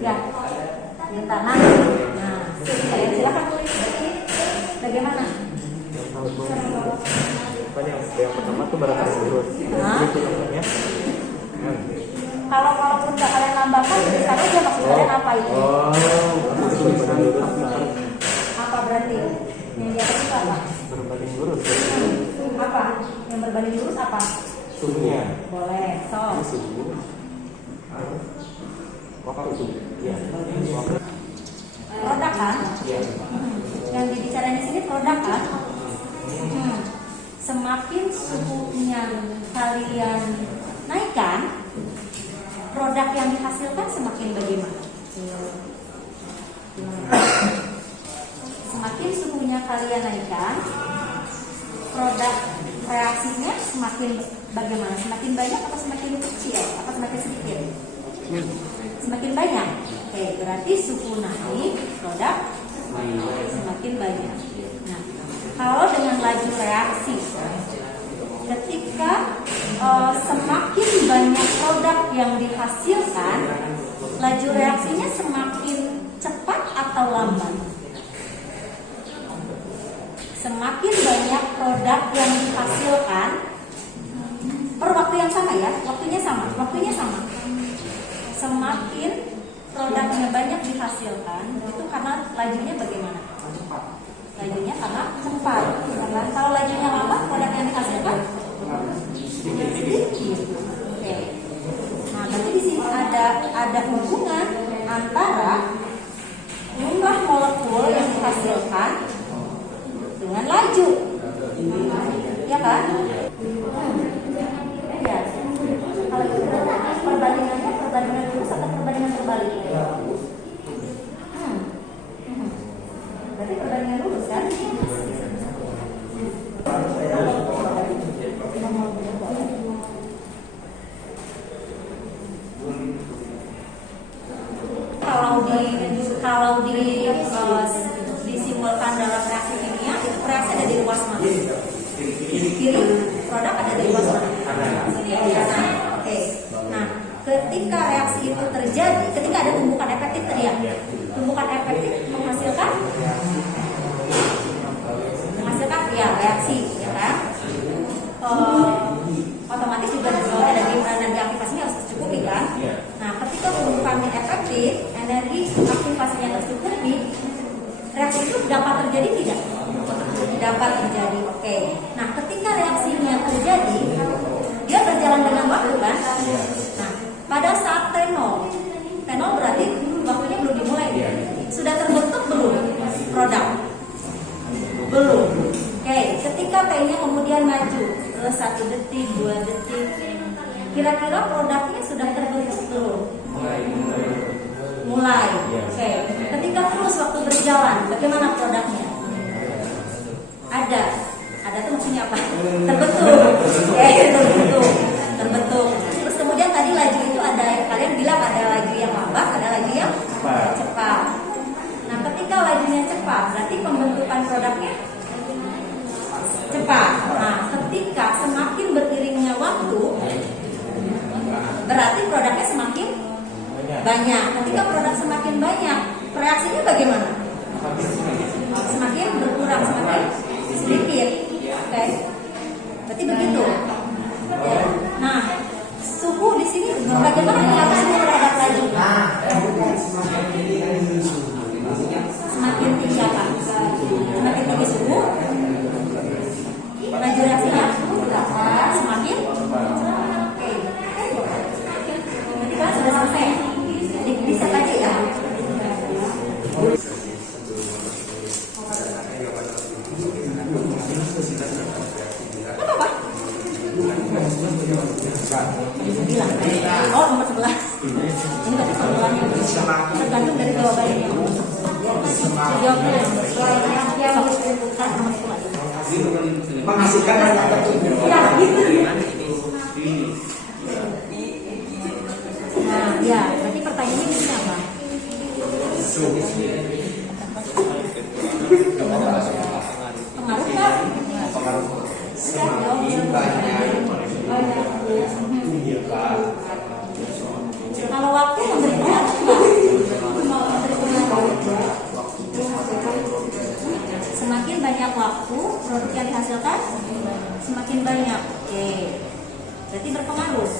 Ya, bentar. Nah, silakan tulis. Bagaimana? Yang pertama tuh barangkali lurus. Itu namanya. Kalau udah kalian tambahkan, tuliskan aja maksud kalian apa itu? Apa berarti? Yang di atas itu apa? Berbanding lurus. Apa? Yang berbanding lurus apa? Suhunya. Boleh, so. Suhu. Waktu. Ya. Produk kan? Yang dibicarain di sini produk kan? Semakin suhunya kalian naikkan, produk yang dihasilkan semakin bagaimana? Semakin suhunya kalian naikkan, produk reaksinya semakin bagaimana? Semakin banyak atau semakin kecil? Atau semakin sedikit? Semakin banyak. Oke, berarti suhu naik, produk semakin banyak. Nah, kalau dengan laju reaksi, ketika semakin banyak produk yang dihasilkan, laju reaksinya semakin cepat atau lambat? Semakin banyak produk yang dihasilkan per waktu yang sama ya, waktunya sama. Semakin produknya banyak dihasilkan, itu karena lajunya bagaimana? Lajunya karena cepat. Karena kalau lajunya lambat, produk yang dihasilkan sedikit. Oke. Nah, berarti di sini ada hubungan antara jumlah molekul yang dihasilkan dengan laju, ya kan? Ya. Kalau itu perbandingannya perbandingan lurus atau perbandingan terbalik? Berarti perbandingan lurus kan? Kalau disimbolkan dalam reaksi kimia, reaksi ada di ruas mana? Kiri. Produk ada di ruas mana? Oke. Nah, ketika reaksi itu terjadi, ketika ada tumbukan efektif tadi ya, tumbukan efektif menghasilkan ya reaksi, ya kan? Otomatis juga energi aktivasinya harus tercukupi kan? Nah, ketika tumbukannya efektif, energi aktivasinya tercukupi, reaksi itu dapat terjadi tidak? Dapat terjadi. Oke. Nah, ketika reaksinya terjadi, dia berjalan dengan waktu kan? Nah, pada saat T0 berarti waktunya belum dimulai. Sudah terbentuk belum produk? Belum. Oke, ketika T-nya kemudian maju ke 1 detik, 2 detik, kira-kira produknya sudah terbentuk belum? Mulai. Oke. Ketika terus waktu berjalan, bagaimana produknya? Ada tuh maksudnya apa? Terbentuk. Terus kemudian tadi laju itu ada, kalian bilang ada laju yang lambat, ada laju yang cepat. Nah, ketika lajunya cepat, berarti pembentukan produknya cepat. Nah, ketika semakin beriringnya waktu, berarti produknya semakin banyak. Ketika produk semakin banyak, reaksinya bagaimana? Semakin berkurang, semakin sedikit. Oke. Berarti begitu. Nah, suhu di sini bagaimana pengaruhnya terhadap laju? Semakin tinggi apa? Semakin tinggi suhu, laju reaksinya semakin cepat. Oke. Berarti kan sudah selesai. Bisa aja ya. Apa? Oh, nomor 11. Ini berarti formulanya tergantung dari jawabannya. Jawabnya yang bagus kan nomor 11. Menghasilkan ya gitu. Nah, ya, berarti pertanyaannya ini apa? Pengaruh kan? Semakin banyak Kalau waktu memberi pengaruh banyak. Oke. Berarti berpengaruh.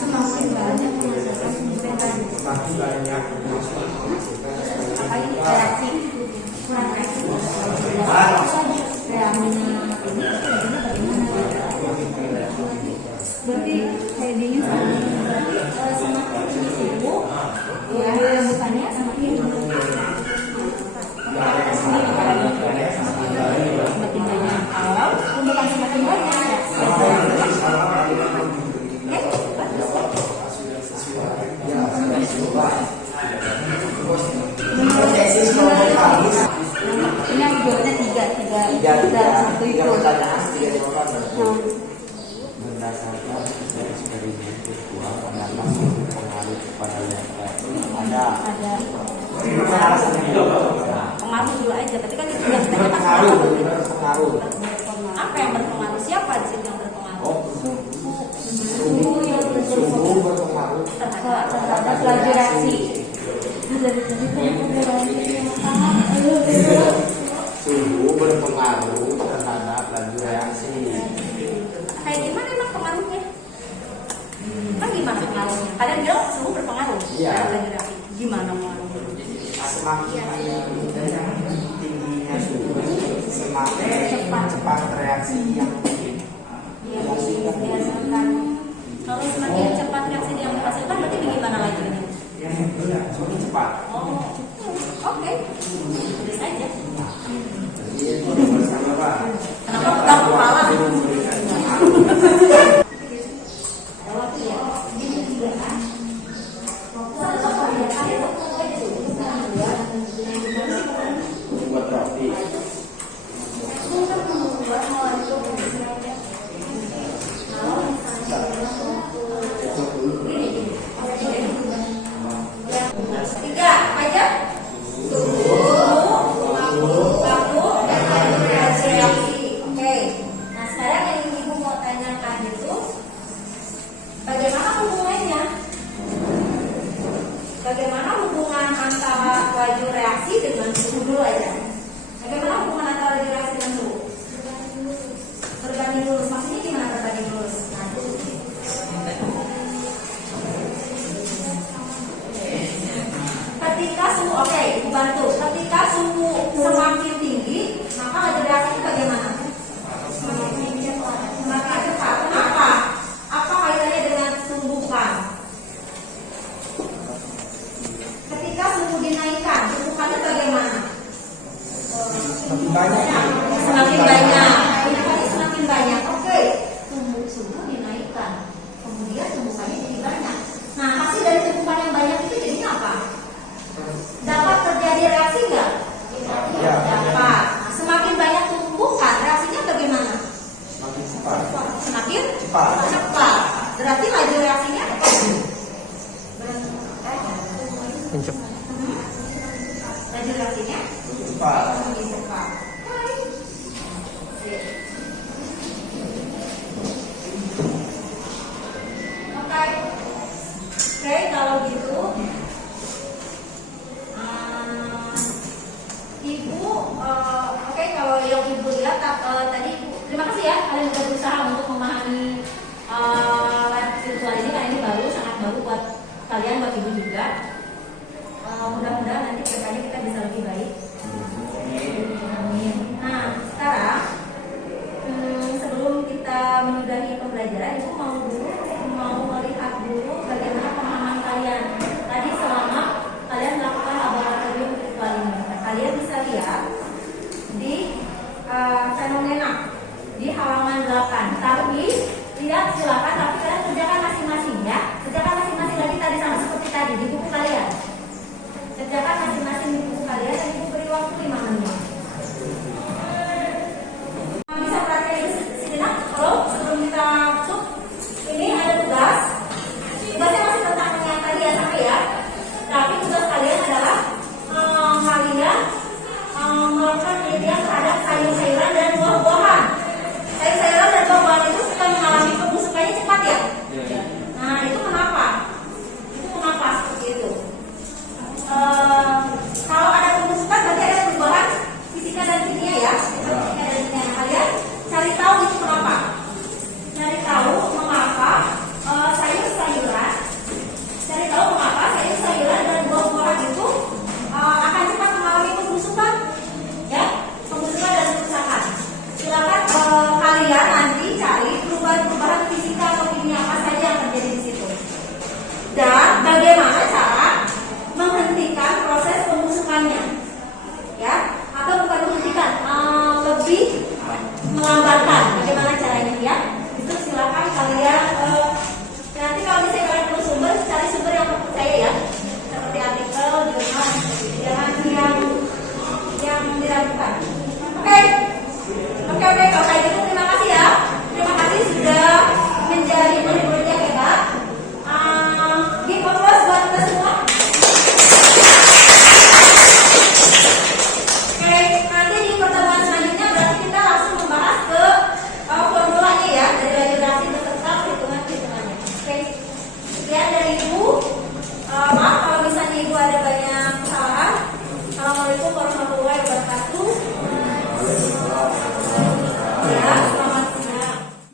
Semakin banyak menghasilkan Semakin banyak apa ini reaksi kurang reaksi. Berarti headingnya semakin tinggi suhu, ya rembukannya semakin banyak. Kalau rembukan semakin banyak, ini yang jawabannya tiga satu itu. Berdasarkan eksperimen virtual pendapat berpengaruh kepada laptop ada Pengaruh dulu aja, tapi kan itu yang kita berpengaruh apa yang berpengaruh? Siapa di sini yang berpengaruh? suhu berpengaruh Terhadap laju reaksi. suhu berpengaruh terhadap laju reaksi. Kayak gimana emang pengaruhnya? Kan gimana pengaruhnya? Kalian bilang suhu berpengaruh Iya. terhadap laju reaksi. Gimana pengaruhnya? Semakin tingginya suhu semakin cepat reaksi yang Dihasilkan. Kalau semakin cepat reaksi yang dihasilkan, berarti bagaimana lajunya? semakin cepat. Oh, oke. Udah saja. Kenapa pegang kepala? Jawab iya. Buat roti. Tiga, apa aja? Suhu, waktu, dan laju reaksi. Oke. Nah sekarang yang ibu mau tanyakan itu, bagaimana hubungannya? Bagaimana hubungan antara laju reaksi dengan suhu dulu aja? Bagaimana hubungan antara laju reaksi dengan suhu? Berbanding lurus, maksudnya gimana berbanding lurus? Nah, ketika suhu, oke, ibu bantu. Ketika suhu semakin tinggi, maka laju reaksi itu bagaimana? Semakin cepat. Kenapa? Apa kaitannya dengan tumbukan? Ketika suhu dinaikkan, tumbukannya bagaimana? Semakin banyak. Semakin banyak. Tumbukannya semakin banyak. Oke, suhu dinaikkan. Kemudian tumbukannya jadi banyak. Nah, hasil dari tumbukan yang banyak itu jadinya apa? Dapat terjadi reaksi nggak? Ya. Dapat. Nah, semakin banyak tumbukan, reaksinya bagaimana? Semakin cepat. Semakin Cepat. cepat. Berarti laju reaksinya Kencep. laju reaksinya Cepat.